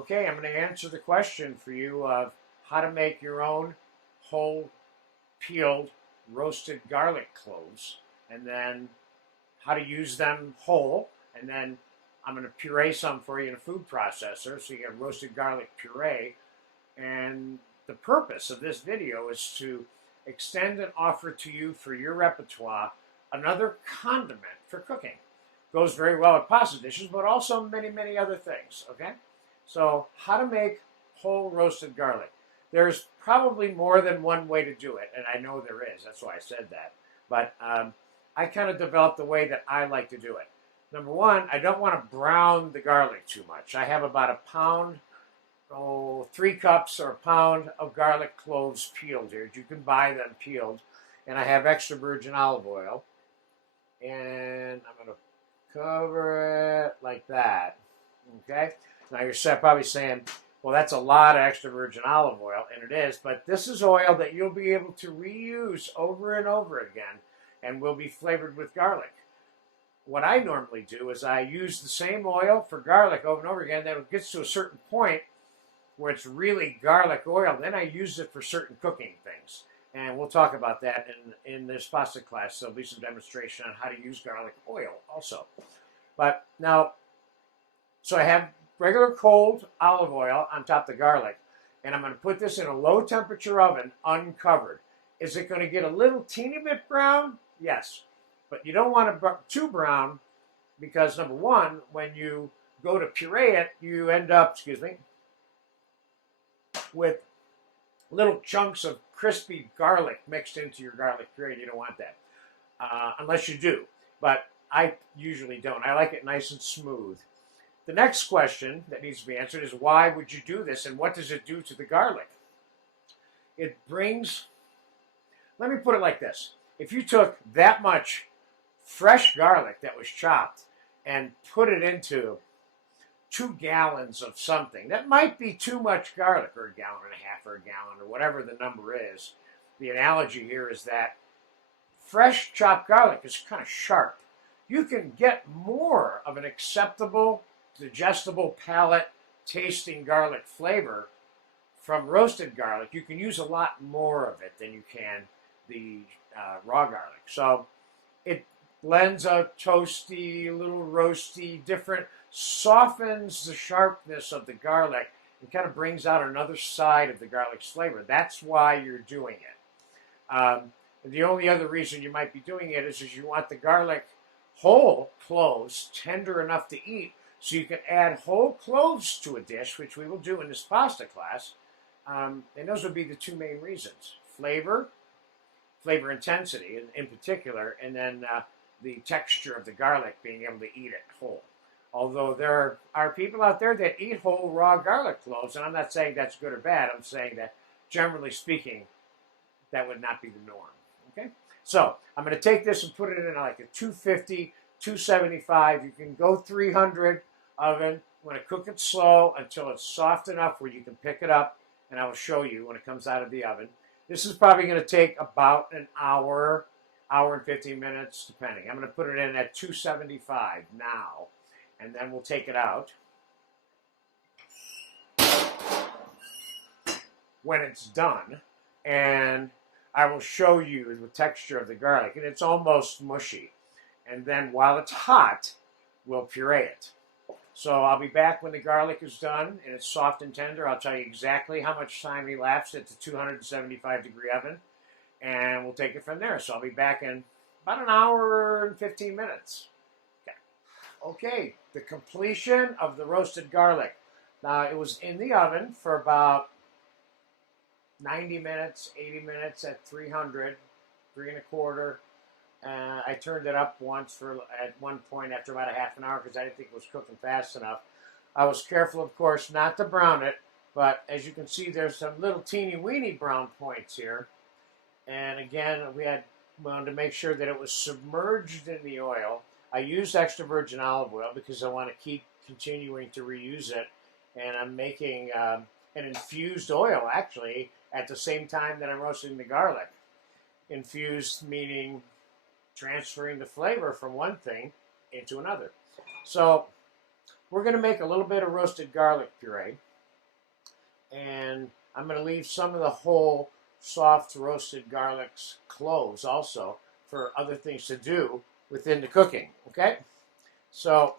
Okay, I'm going to answer the question for you of how to make your own whole peeled roasted garlic cloves, and then how to use them whole, and then I'm going to puree some for you in a food processor so you get roasted garlic puree. And the purpose of this video is to extend and offer to you for your repertoire another condiment for cooking. Goes very well with pasta dishes, but also many other things, okay? So how to make whole roasted garlic. There's probably more than one way to do it, and I know there is. That's why I said that. But I kind of developed the way that I like to do it. Number one, I don't want to brown the garlic too much. I have about a pound, 3 cups or a pound of garlic cloves peeled here. You can buy them peeled. And I have extra virgin olive oil. And I'm going to cover it like that. Okay? Now you're probably saying, well, that's a lot of extra virgin olive oil, and it is, but this is oil that you'll be able to reuse over and over again and will be flavored with garlic. What I normally do is I use the same oil for garlic over and over again. Then it gets to a certain point where it's really garlic oil. Then I use it for certain cooking things. And we'll talk about that in this pasta class. There'll be some demonstration on how to use garlic oil also. But now, so I have regular cold olive oil on top of the garlic, and I'm going to put this in a low temperature oven uncovered. Is it going to get a little teeny bit brown? Yes. But you don't want it too brown because, number one, when you go to puree it, you end up, with little chunks of crispy garlic mixed into your garlic puree. You don't want that, unless you do. But I usually don't. I like it nice and smooth. The next question that needs to be answered is, why would you do this, and what does it do to the garlic? It brings, let me put it like this. If you took that much fresh garlic that was chopped and put it into 2 gallons of something, that might be too much garlic, or 1.5 gallons or a gallon, or whatever the number is. The analogy here is that fresh chopped garlic is kind of sharp. You can get more of an acceptable, digestible palate tasting garlic flavor from roasted garlic. You can use a lot more of it than you can the raw garlic. So it lends a toasty, little roasty, different, softens the sharpness of the garlic and kind of brings out another side of the garlic's flavor. That's why you're doing it. The only other reason you might be doing it is you want the garlic whole cloves tender enough to eat, so you can add whole cloves to a dish, which we will do in this pasta class. And those would be the 2 main reasons. Flavor intensity in particular, and then the texture of the garlic, being able to eat it whole. Although there are people out there that eat whole raw garlic cloves, and I'm not saying that's good or bad. I'm saying that, generally speaking, that would not be the norm. Okay? So I'm going to take this and put it in like a 250, 275. You can go 300 oven. I'm going to cook it slow until it's soft enough where you can pick it up, and I will show you when it comes out of the oven. This is probably going to take about an hour and 15 minutes, depending. I'm going to put it in at 275 now, and then we'll take it out when it's done, and I will show you the texture of the garlic, and it's almost mushy. And then while it's hot, we'll puree it. So I'll be back when the garlic is done and it's soft and tender. I'll tell you exactly how much time elapsed at the 275-degree oven, and we'll take it from there. So I'll be back in about an hour and 15 minutes. Okay, the completion of the roasted garlic. Now, it was in the oven for about 90 minutes, 80 minutes at 300, 3 1/4. I turned it up once at one point after about a half an hour because I didn't think it was cooking fast enough. I was careful, of course, not to brown it, but as you can see, there's some little teeny-weeny brown points here. And again, we wanted to make sure that it was submerged in the oil. I used extra virgin olive oil because I want to keep continuing to reuse it. And I'm making an infused oil, actually, at the same time that I'm roasting the garlic. Infused meaning transferring the flavor from one thing into another. So we're going to make a little bit of roasted garlic puree. And I'm going to leave some of the whole soft roasted garlics cloves also for other things to do within the cooking. Okay? So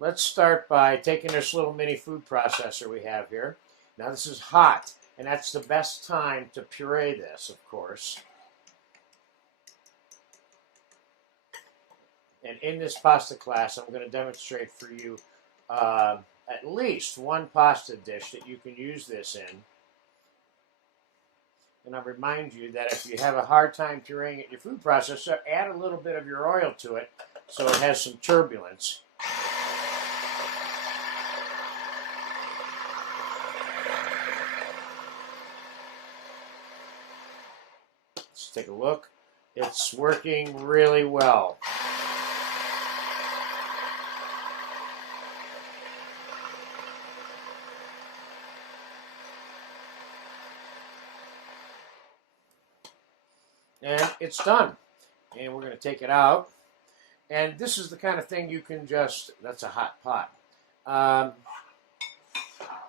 let's start by taking this little mini food processor we have here. Now this is hot, and that's the best time to puree this, of course. And in this pasta class, I'm going to demonstrate for you at least one pasta dish that you can use this in. And I'll remind you that if you have a hard time pureeing it in your food processor, add a little bit of your oil to it so it has some turbulence. Let's take a look. It's working really well. And it's done. And we're going to take it out. And this is the kind of thing you can just, that's a hot pot.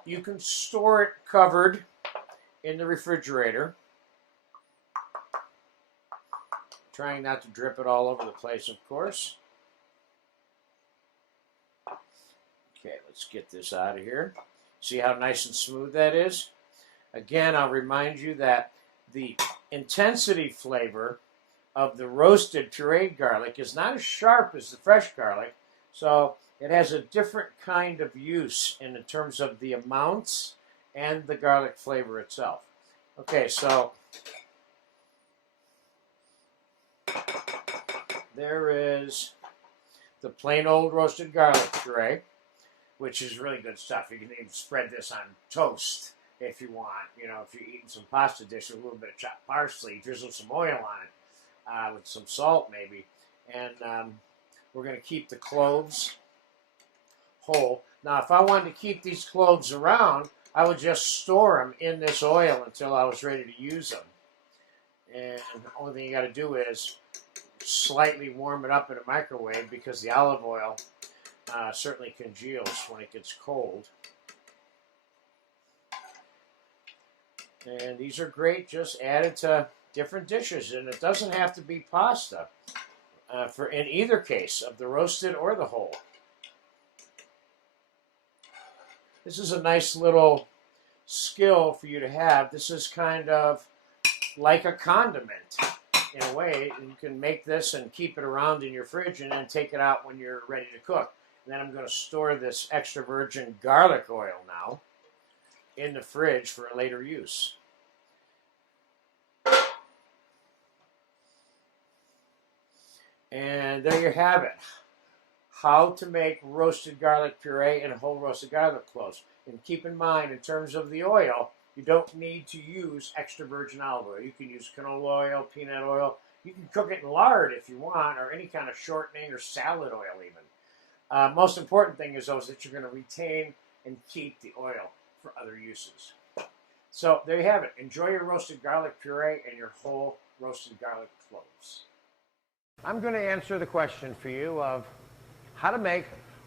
You can store it covered in the refrigerator. Trying not to drip it all over the place, of course. Okay, let's get this out of here. See how nice and smooth that is? Again, I'll remind you that the intensity flavor of the roasted pureed garlic is not as sharp as the fresh garlic, so it has a different kind of use in terms of the amounts and the garlic flavor itself. Okay, so there is the plain old roasted garlic puree, which is really good stuff. You can even spread this on toast if you want. You know, if you're eating some pasta dish with a little bit of chopped parsley, drizzle some oil on it with some salt maybe. And we're going to keep the cloves whole. Now, if I wanted to keep these cloves around, I would just store them in this oil until I was ready to use them. And the only thing you got to do is slightly warm it up in a microwave because the olive oil certainly congeals when it gets cold. And these are great, just added to different dishes, and it doesn't have to be pasta for in either case of the roasted or the whole. This is a nice little skill for you to have. This is kind of like a condiment in a way. You can make this and keep it around in your fridge and then take it out when you're ready to cook. And then I'm going to store this extra virgin garlic oil now in the fridge for a later use. And there you have it. How to make roasted garlic puree and whole roasted garlic cloves. And keep in mind, in terms of the oil, you don't need to use extra virgin olive oil. You can use canola oil, peanut oil. You can cook it in lard if you want, or any kind of shortening or salad oil even. Most important thing is, though, is that you're going to retain and keep the oil for other uses. So there you have it. Enjoy your roasted garlic puree and your whole roasted garlic cloves. I'm going to answer the question for you of how to make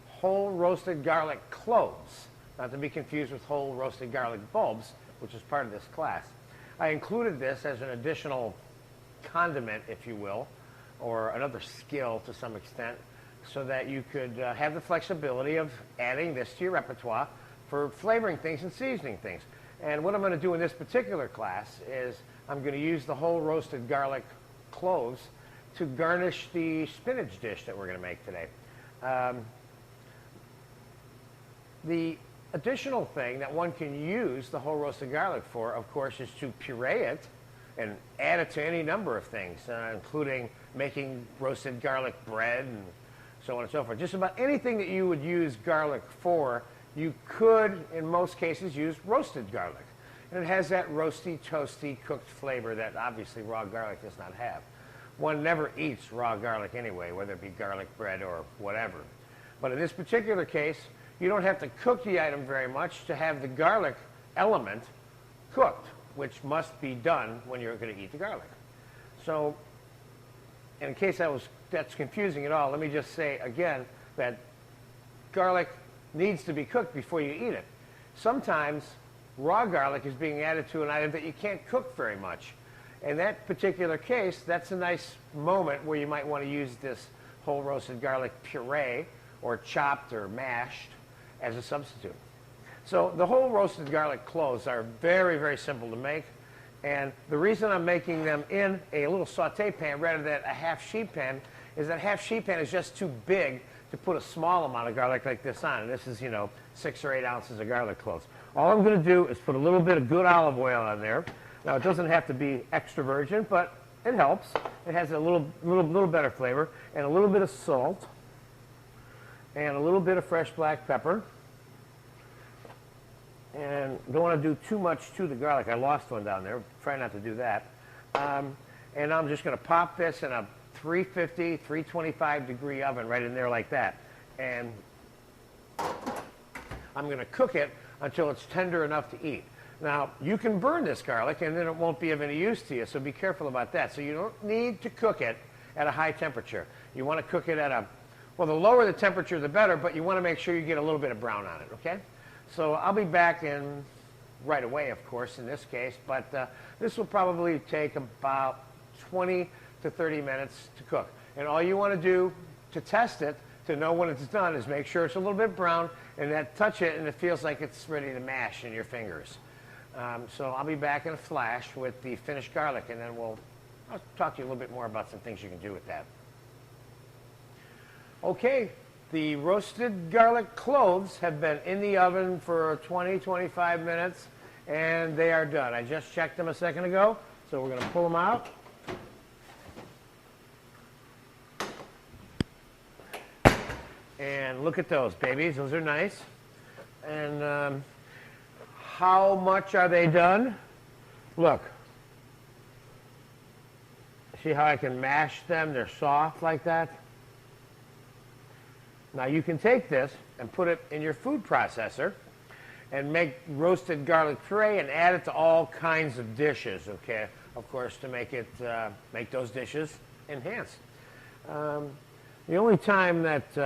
whole roasted garlic cloves, not to be confused with whole roasted garlic bulbs, which is part of this class. I included this as an additional condiment, if you will, or another skill to some extent, so that you could have the flexibility of adding this to your repertoire for flavoring things and seasoning things. And what I'm going to do in this particular class is I'm going to use the whole roasted garlic cloves to garnish the spinach dish that we're going to make today. The additional thing that one can use the whole roasted garlic for, of course, is to puree it and add it to any number of things, including making roasted garlic bread and so on and so forth. Just about anything that you would use garlic for, you could, in most cases, use roasted garlic. And it has that roasty, toasty, cooked flavor that obviously raw garlic does not have. One never eats raw garlic anyway, whether it be garlic bread or whatever. But in this particular case, you don't have to cook the item very much to have the garlic element cooked, which must be done when you're going to eat the garlic. So, in case that's confusing at all, let me just say again that garlic needs to be cooked before you eat it. Sometimes raw garlic is being added to an item that you can't cook very much. In that particular case, that's a nice moment where you might want to use this whole roasted garlic puree or chopped or mashed as a substitute. So the whole roasted garlic cloves are very, very simple to make. And the reason I'm making them in a little saute pan rather than a half sheet pan is that half sheet pan is just too big to put a small amount of garlic like this on. And this is, 6 or 8 ounces of garlic cloves. All I'm going to do is put a little bit of good olive oil on there. Now, it doesn't have to be extra virgin, but it helps. It has a little better flavor, and a little bit of salt, and a little bit of fresh black pepper. And don't want to do too much to the garlic. I lost one down there. Try not to do that. And I'm just going to pop this in a 350, 325 degree oven right in there like that. And I'm going to cook it until it's tender enough to eat. Now, you can burn this garlic and then it won't be of any use to you, so be careful about that. So you don't need to cook it at a high temperature. You want to cook it at well, the lower the temperature, the better, but you want to make sure you get a little bit of brown on it, okay? So I'll be back in right away, of course, in this case, but this will probably take about 20 to 30 minutes to cook. And all you want to do to test it, to know when it's done, is make sure it's a little bit brown and then touch it and it feels like it's ready to mash in your fingers. So I'll be back in a flash with the finished garlic, and then I'll talk to you a little bit more about some things you can do with that. Okay, the roasted garlic cloves have been in the oven for 20, 25 minutes, and they are done. I just checked them a second ago, so we're going to pull them out. And look at those babies. Those are nice. And how much are they done? Look. See how I can mash them? They're soft like that. Now you can take this and put it in your food processor and make roasted garlic puree and add it to all kinds of dishes, okay? Of course, to make those dishes enhanced. The only time that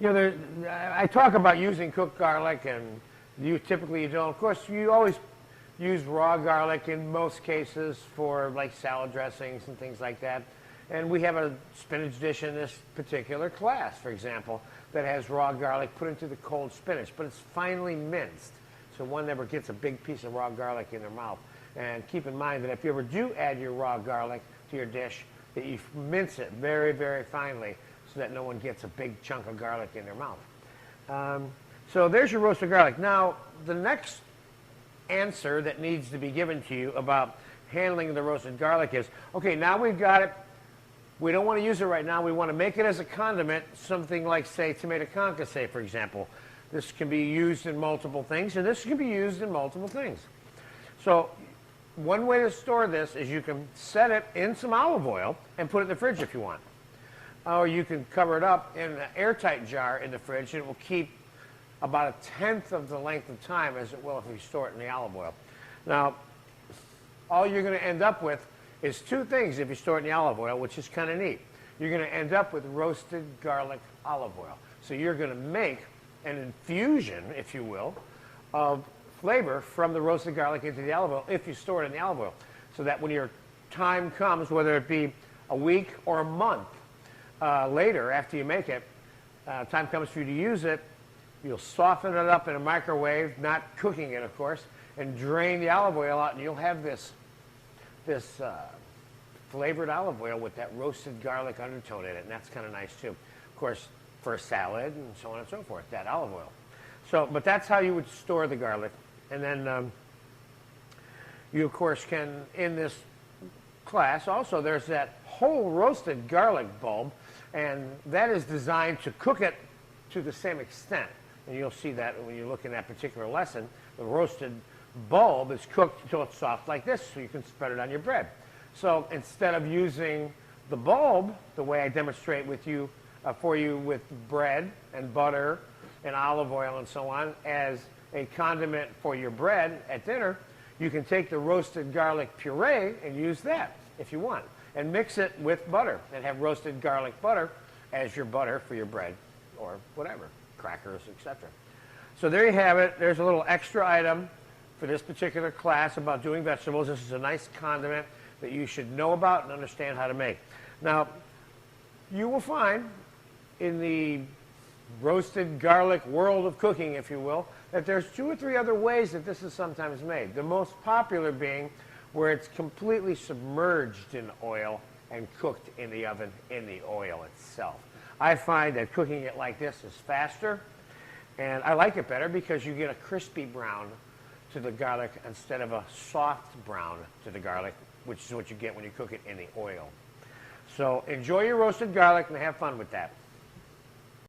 I talk about using cooked garlic, and you don't. Of course, you always use raw garlic in most cases for like salad dressings and things like that. And we have a spinach dish in this particular class, for example, that has raw garlic put into the cold spinach, but it's finely minced, so one never gets a big piece of raw garlic in their mouth. And keep in mind that if you ever do add your raw garlic to your dish, that you mince it very, very finely so that no one gets a big chunk of garlic in their mouth. So there's your roasted garlic. Now, the next answer that needs to be given to you about handling the roasted garlic is, okay, now we've got it. We don't want to use it right now. We want to make it as a condiment, something like, say, tomato concasse, for example. This can be used in multiple things, and this can be used in multiple things. So one way to store this is you can set it in some olive oil and put it in the fridge if you want. Or you can cover it up in an airtight jar in the fridge, and it will keep about 1/10 of the length of time as it will if you store it in the olive oil. Now, all you're going to end up with is two things if you store it in the olive oil, which is kind of neat. You're going to end up with roasted garlic olive oil. So you're going to make an infusion, if you will, of flavor from the roasted garlic into the olive oil if you store it in the olive oil. So that when your time comes, whether it be a week or a month later after you make it, time comes for you to use it, you'll soften it up in a microwave, not cooking it, of course, and drain the olive oil out, and you'll have this flavored olive oil with that roasted garlic undertone in it, and that's kind of nice too. Of course, for a salad and so on and so forth, that olive oil. So, but that's how you would store the garlic. And then you, of course, can, in this class, also there's that whole roasted garlic bulb, and that is designed to cook it to the same extent. And you'll see that when you look in that particular lesson. The roasted bulb is cooked until it's soft like this, so you can spread it on your bread. So instead of using the bulb, the way I demonstrate with you, for you with bread and butter and olive oil and so on, as a condiment for your bread at dinner, you can take the roasted garlic puree and use that if you want, and mix it with butter and have roasted garlic butter as your butter for your bread or whatever, crackers, etc. So there you have it. There's a little extra item for this particular class about doing vegetables. This is a nice condiment that you should know about and understand how to make. Now, you will find in the roasted garlic world of cooking, if you will, that there's 2 or 3 other ways that this is sometimes made. The most popular being where it's completely submerged in oil and cooked in the oven in the oil itself. I find that cooking it like this is faster, and I like it better because you get a crispy brown to the garlic instead of a soft brown to the garlic, which is what you get when you cook it in the oil. So enjoy your roasted garlic and have fun with that.